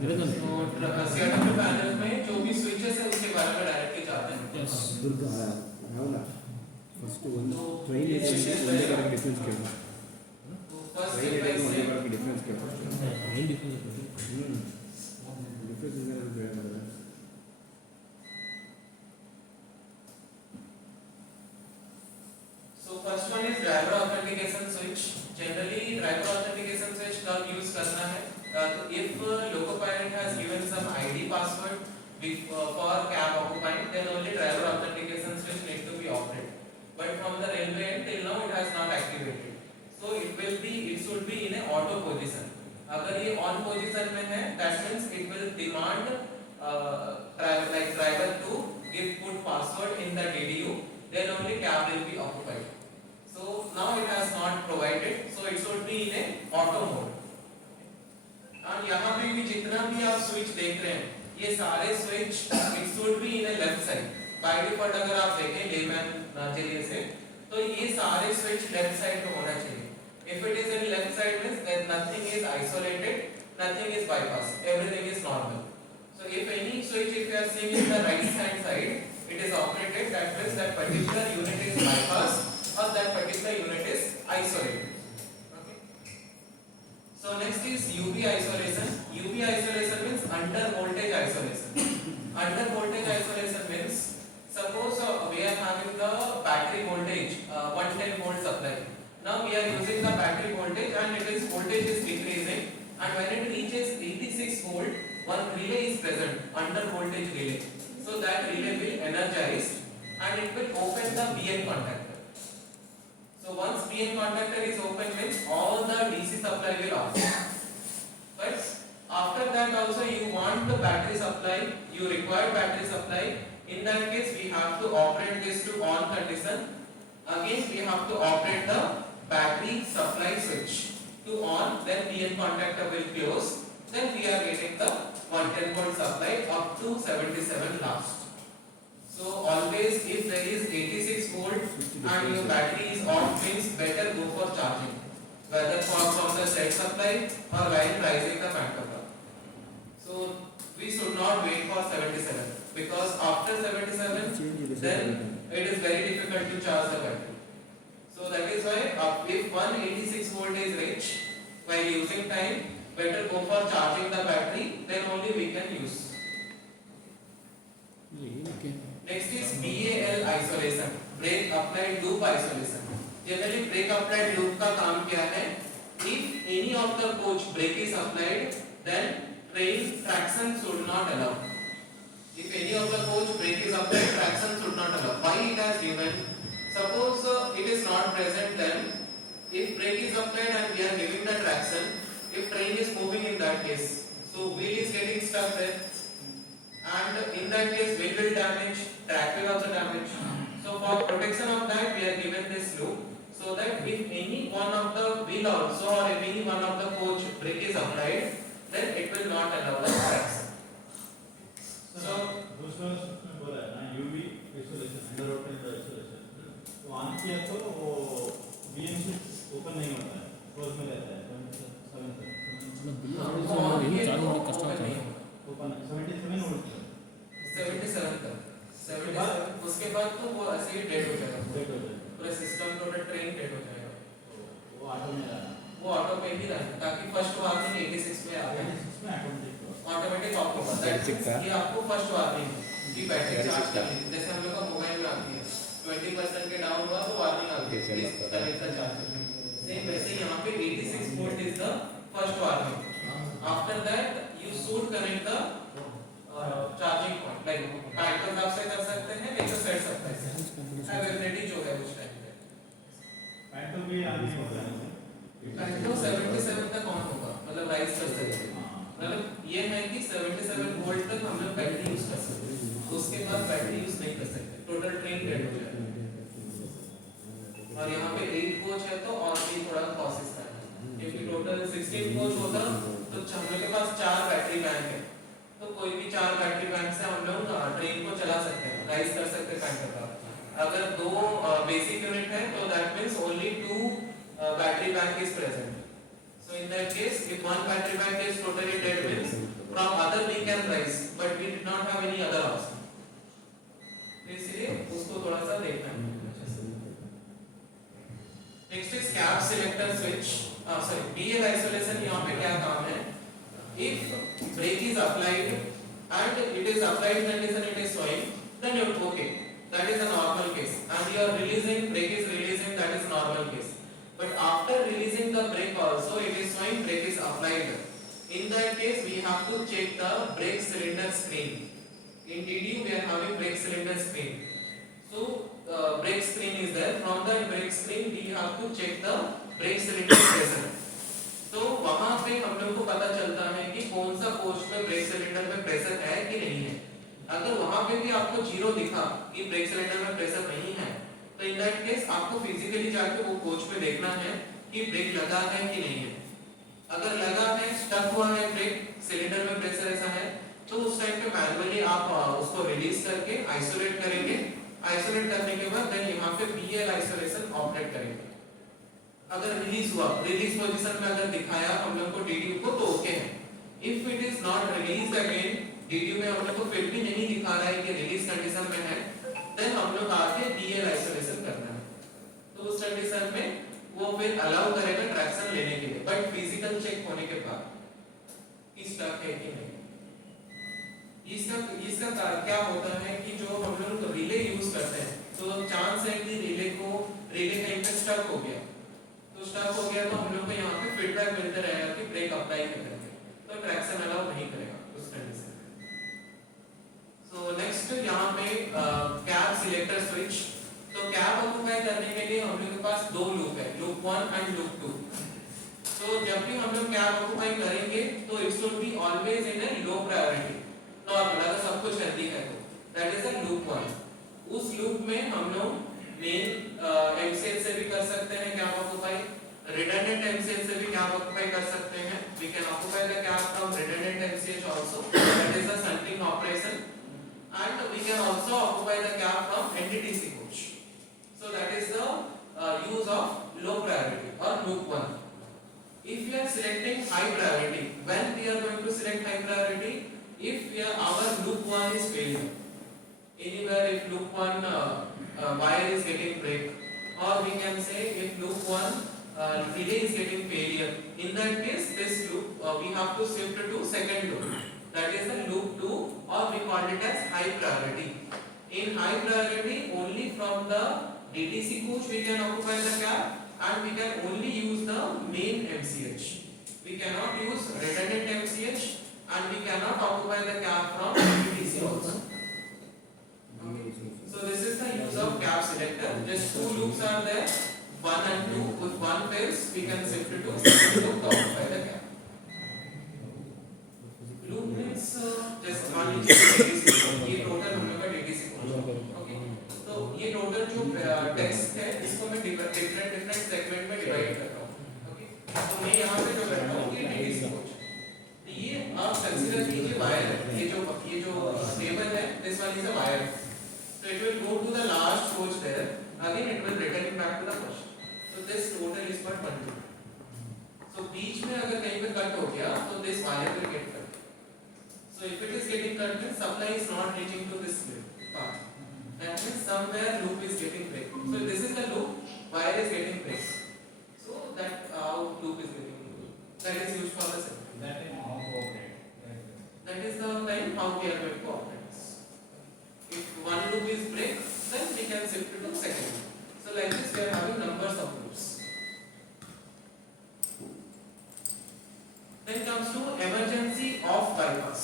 सीआरडब्ल्यू panel में जो भी स्विचेस है उसके बारे में डायरेक्टली जाते हैं। फर्स्ट ಒಂದು ಟ್ರೈನ್ ಇದೆ ಒಂದೇ ಕಡೆ ಡಿಫರೆನ್ಸ್ ಕೇಳು फर्स्ट ಟ್ರೈನ್ स्टेप ಇದೆ ಒಂದೇ है ಕಡೆ ಡಿಫರೆನ್ಸ್ ಕೇಳು ಏನು ಡಿಫರೆನ್ಸ್ ಡಿಫರೆನ್ಸ್ ಇದೆ ಅಂತ ಹೇಳಿದ್ರೆ So first one is driver authentication switch. Generally driver authentication switch कब यूज करना है? तो if loco pilot has given some ID password for cab occupant, then only driver authentication switch needs to be operated. But from the railway end till now it has not activated. So it should be in a auto position. अगर ये on position में है, that means it will demand driver to put password in the DDU, then only cab will be occupied. So now it has not provided, so it should be in a auto mode. और यहाँ पे भी जितना भी आप switch देख रहे हैं, ये सारे switch it should be in a left side. By default अगर आप देखें लेमैन नजरिए से, तो ये सारे स्विच लेफ्ट साइड में होना चाहिए. If it is in left side means then nothing is isolated, nothing is bypassed, everything is normal. So if any switch if you are seeing in the right hand side, it is operated, that means that particular unit is bypassed or that particular unit is isolated. Okay. So next is UV isolation. UV isolation means under voltage isolation. Under voltage isolation means suppose we are having the battery voltage 110 volt supply. Now we are using the battery voltage and voltage is decreasing, and when it reaches 86 volt, one relay is present, under voltage relay. So that relay will energize and it will open the BN contactor. So once BN contactor is open means all the DC supply will off. But after that also you want the battery supply, you require battery supply. In that case we have to operate this to on condition. Again we have to operate the battery supply switch to on, then BN contactor will close, then we are getting the 110 volt supply up to 77 last. So always if there is 86 volt and your battery is off means better go for charging, whether from the set supply or while rising the phantom power. So we should not wait for 77 because after 77 then it is very difficult to charge the battery. So that is why if 186 volt is reached while using time, better go for charging the battery, then only we can use. Next is BAL isolation, brake applied loop isolation. Generally brake applied loop का काम क्या है? If any of the coach brake is applied, then train traction should not allow. If any of the coach brake is applied, traction should not allow. Why it has given? Suppose it is not present, then if brake is applied and we are giving the traction, if train is moving in that case, so wheel is getting stuck there, and in that case wheel will damage, track will also damage. So for protection of that we are given this loop, so that if any one of the wheel also or if any one of the coach brake is applied, then it will not allow the traction. So दूसरा उसमें बोला है ना UV isolation, under rotate isolation, तो on किया तो वो BMC open नहीं होता है, क्लोज में रहता है 77 तक 77 उसके बाद तो वो ऐसे ही डेड हो जाएगा, पूरा सिस्टम टोटल ट्रेन डेड हो जाएगा. वो ऑटो में रहना, वो ऑटो पे ही रहना ताकि फर्स्ट वार्निंग 86 में आ जाए, इसमें ऑटोमेटिक ऑफ होगा. ये आपको फर्स्ट वार्निंग की बैटरी चार्ज करनी है, जैसे हम लोग का मोबाइल में आती है 20% के डाउन हुआ तो वार्निंग आती है इस तरह का चार्ज करनी. सेम वैसे यहाँ पे 86 volt is the first warning. After that you should connect the charging point, like pedal आप से कर सकते हैं, नहीं तो सेट सकते हैं अवेलेबिलिटी जो है उस टाइम पे. पैडल भी आने होता है, पैडल 77 तक ऑन होगा, मतलब राइज कर सकते हैं. मतलब ये है कि 77 वोल्ट तक हम लोग बैटरी यूज कर सकते हैं, उसके बाद बैटरी यूज नहीं कर सकते, टोटल ट्रेन डेड हो जाएगा. और यहाँ पे 8 कोच है तो और भी थोड़ा प्रोसेस करना है, क्योंकि टोटल 16 कोच होता तो हम लोग के पास 4 बैटरी बैंक है, तो कोई भी 4 बैटरी बैंक से हम लोग ट्रेन को चला सकते हैं, राइज कर सकते हैं पैंटर का. अगर 2 बेसिक यूनिट है तो that means only 2 battery bank is present. So in that case, if one battery bank is totally dead means from other we can rise, but we did not have any other option. तो इसलिए उसको थोड़ा सा देखना है. Next is cap selector switch. Sorry, BL isolation यहाँ पे क्या काम है? If brake is applied and it is applied condition it is showing, then you're okay. That is a normal case. And you are releasing, brake is releasing, that is normal case. But after releasing the brake also, it is showing brake is applied. In that case, we have to check the brake cylinder screen. In DDU, we are having brake cylinder screen. So, brake screen is there. From the brake screen, we have to check the brake cylinder pressure. तो वहां पे हम लोग को पता चलता है कि कौन सा कोच में ब्रेक सिलेंडर में प्रेशर है कि नहीं है. अगर वहां पे भी आपको जीरो दिखा कि ब्रेक सिलेंडर में प्रेशर नहीं है, तो इन दैट केस आपको फिजिकली जाके वो कोच में देखना है कि ब्रेक लगा है कि नहीं है. अगर लगा है, स्टक हुआ है ब्रेक, सिलेंडर में प्रेशर ऐसा है, तो उस टाइम पे मैनुअली आप उसको रिलीज करके आइसोलेट करेंगे. आइसोलेट करने के बाद देन यहाँ पे बीएल आइसोलेशन ऑपरेट करेंगे. अगर रिलीज हुआ, रिलीज पोजीशन में अगर दिखाया हम लोग को डीडीयू को, तो ओके है. If it is not released again, DDU में हम लोग को फिर भी नहीं दिखा रहा है कि रिलीज कंडीशन में है, देन हम लोग आके बीएल आइसोलेशन करना है. तो उस कंडीशन में वो फिर अलाउ करेगा ट्रैक्शन लेने के लिए, बट फिजिकल चेक होने के बाद कि स्टक है कि नहीं. इसका क्या होता है कि जो हम लोग रिले यूज करते हैं, तो चांस है कि रिले कहीं पे स्टक हो गया, तो स्टक हो गया तो हम लोग को यहाँ पे फीडबैक मिलता रहेगा कि ब्रेक अप्लाई करेंगे, तो ट्रैक्शन अलाउ नहीं करेगा उस कंडीशन में. सो नेक्स्ट यहाँ पे कैप सिलेक्टर स्विच. तो कैप ऑक्युपाई करने के लिए हम लोग के पास दो लूप है, लूप 1 एंड लूप 2. तो जब भी हम लोग कैप ऑक्युपाई करेंगे तो it should be always in A low priority. Normal अगर सब कुछ रेडी है तो दैट इज अ लूप 1. उस लूप में हम लोग मेन एमसीएल से भी कर सकते हैं कैप ऑक्युपाई, रिडंडेंट एमसीएल से भी कैप ऑक्युपाई कर सकते हैं. We can occupy the cap from redundant MCH also, that is a shunting operation, and we can also occupy the cap from NTTC coach. So that is the use of low priority और loop 1. If we are selecting high priority, when we are going to select high priority, if our loop 1 is failing, anywhere if loop 1 wire is getting break, or we can say if loop 1 relay is getting failure, in that case this loop we have to shift to second loop, that is the loop 2, or we call it as high priority. In high priority, only from the DTC coach we can occupy the cap, and we can only use the main MCH. We cannot use redundant MCH, and we cannot occupy the cap from DTC also. Okay. So this is the use of cap selector. Just two loops are there, 1 and 2. With one fails, we can shift to second loop to occupy the cap. Loop means just मान लीजिए ये total हम लोग का DTC coach. Okay. तो ये total जो text है इसको मैं डिफरेंट सेगमेंट में डिवाइड कर रहा हूँ. ओके. तो मैं यहाँ पे जो करता हूँ ये डीटीसी कोच. ये आप कंसीडर कीजिए वायर है, ये जो टेबल है, this one is a wire. So it will go to the last coach there, again it will return back to the first. So this total is for 1 2. So बीच में अगर कहीं पे cut हो गया तो this wire will get cut. So if it is getting cut, then supply is not reaching to this path. That means somewhere loop is getting break. So this is the loop, wire is getting break. So that how loop is getting break. That is used for the circuit. That is how to operate. That is the time how we are going to operate. If one loop is break, then we can shift to second loop. So like this we are having numbers of loops. Then comes to emergency off bypass.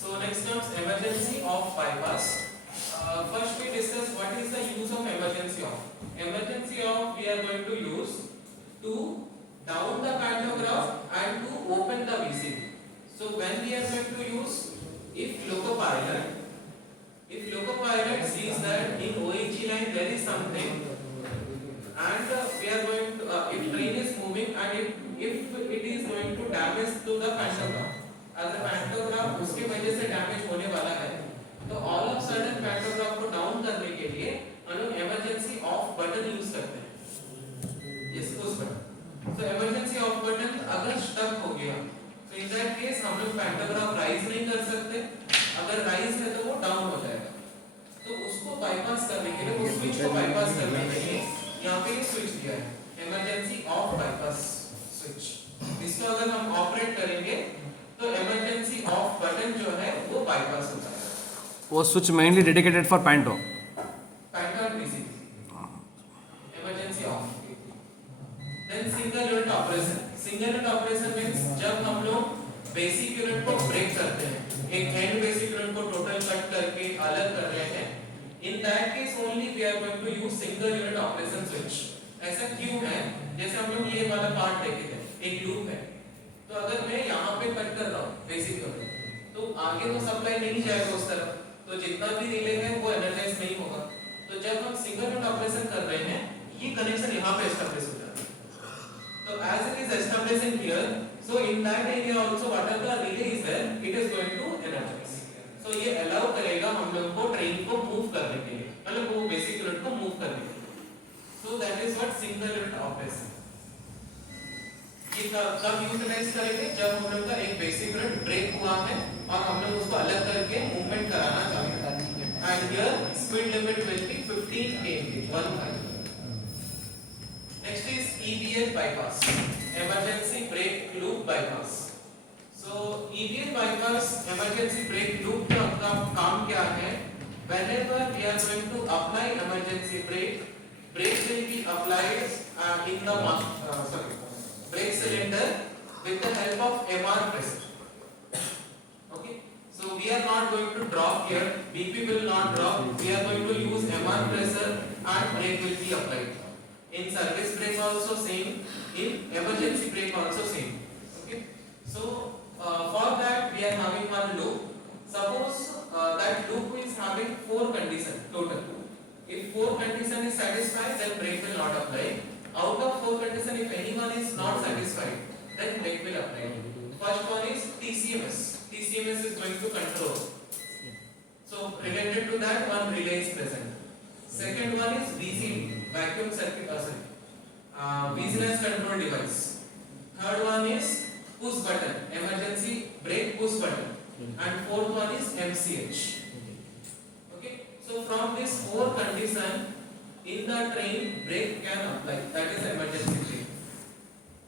So next comes emergency off bypass. First we discuss what is the use of emergency off. Emergency off we are going to use to down the pantograph and to open the VCB. So when we are going to use, if locopilot sees that in OEG line there is something and we अगर pantograph उसकी वजह से damage होने वाला है तो all of sudden pantograph को down करने के लिए हम लोग इमरजेंसी ऑफ बटन यूज करते हैं। यस, उस बटन। तो इमरजेंसी ऑफ बटन अगर स्टक हो गया तो इन दैट केस हम लोग पैंटोग्राफ राइज नहीं कर सकते, अगर राइज है तो वो डाउन हो जाएगा। तो उसको बाईपास करने के लिए, उस स्विच को बाईपास करने के लिए यहाँ पे ये स्विच दिया है, इमरजेंसी ऑफ बाईपास स्विच। इसको अगर हम ऑपरेट करेंगे तो इमरजेंसी ऑफ बटन जो है वो बाईपास होता है। वो switch mainly dedicated for panto emergency off. Then single unit operation. Single unit operation means जब हम लोग बेसिक यूनिट को ब्रेक करते हैं, एक एंड बेसिक यूनिट को टोटल कट करके अलग कर रहे हैं, in that case only we are going to use single unit operation switch. ऐसा क्यों है? जैसे हम लोग ये वाला पार्ट देखे थे, एक लूप है, तो अगर मैं यहाँ पे कट कर रहा हूँ बेसिक यूनिट तो आगे तो सप्लाई नहीं जाएगा उस तरफ, तो जितना भी रिले है वो एनर्जाइज नहीं होगा। तो जब हम सिंगल यूनिट ऑपरेशन कर रहे हैं ये कनेक्शन यहाँ पे एस्टैब्लिश हो जाता है। तो as it is established here, so in that area also whatever the relay is there, it is going to energize. So ये allow करेगा हम लोग को ट्रेन को मूव करने के लिए, मतलब वो बेसिक यूनिट को मूव करने के लिए। So that is what single unit operation. ये कब यूटिलाइज करेंगे? जब हम लोग का एक बेसिक यूनिट ब्रेक हुआ है और हम लोग उसको अलग करके मूवमेंट कराना चाहते हैं। And here speed limit will be 15 km/h. Next is EBL bypass, emergency brake loop bypass. So EBL bypass, emergency brake loop का काम क्या है? Whenever we are going to apply emergency brake, brake will be applied in the brake cylinder with the help of MR pressure. Okay, so we are not going to drop here, BP will not drop, we are going to use MR pressure and brake will be applied. In service brake also same, in emergency brake also same. Okay, so for that we are having one loop. Suppose that loop is having 4 conditions total. If 4 condition is satisfied, then brake will not apply. Out of 4 condition, if anyone is not satisfied, then brake will apply. First one is TCMS. TCMS is going to control. So related to that, one relay is present. Second one is VCD, vacuum circuit, vigilance control device. Third one is push button, emergency brake push button, and fourth one is MCH. Okay, so from this 4 condition, in the train brake can apply, that is emergency brake.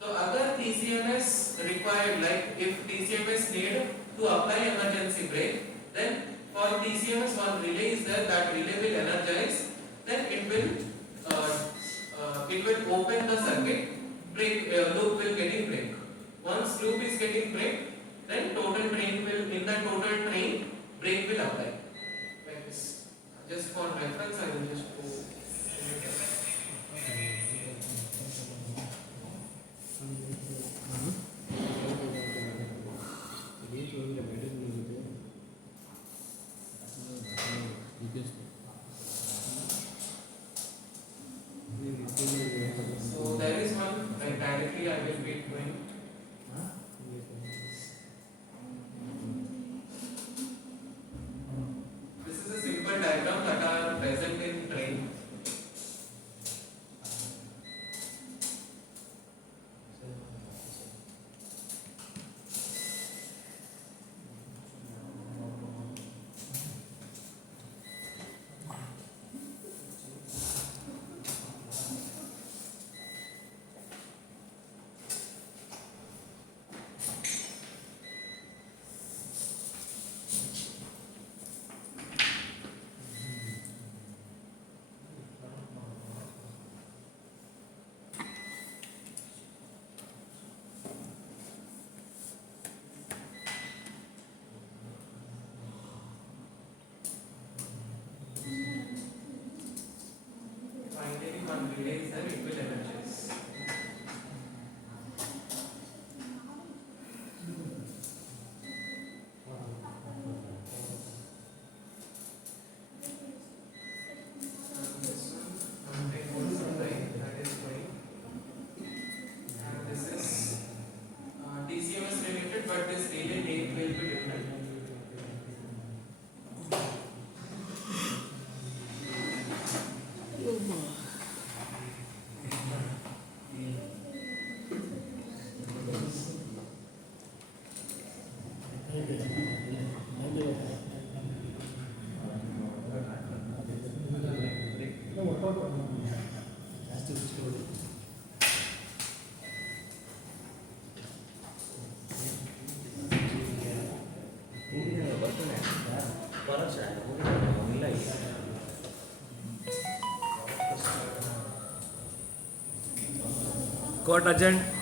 So अगर TCMS required, like if TCMS need to apply emergency brake, then for TCMS one relay is there, that relay will energize, then it will open the circuit, brake loop will getting break. Once loop is getting break, then total train will, in the total train brake will apply. Like this. Just for reference, I will just go. So there is one, like directly I will be doing. This is a simple diagram that are present in train. Finally, one relay is there, it will energize. TCMS related, but this relay date will Court adjourned.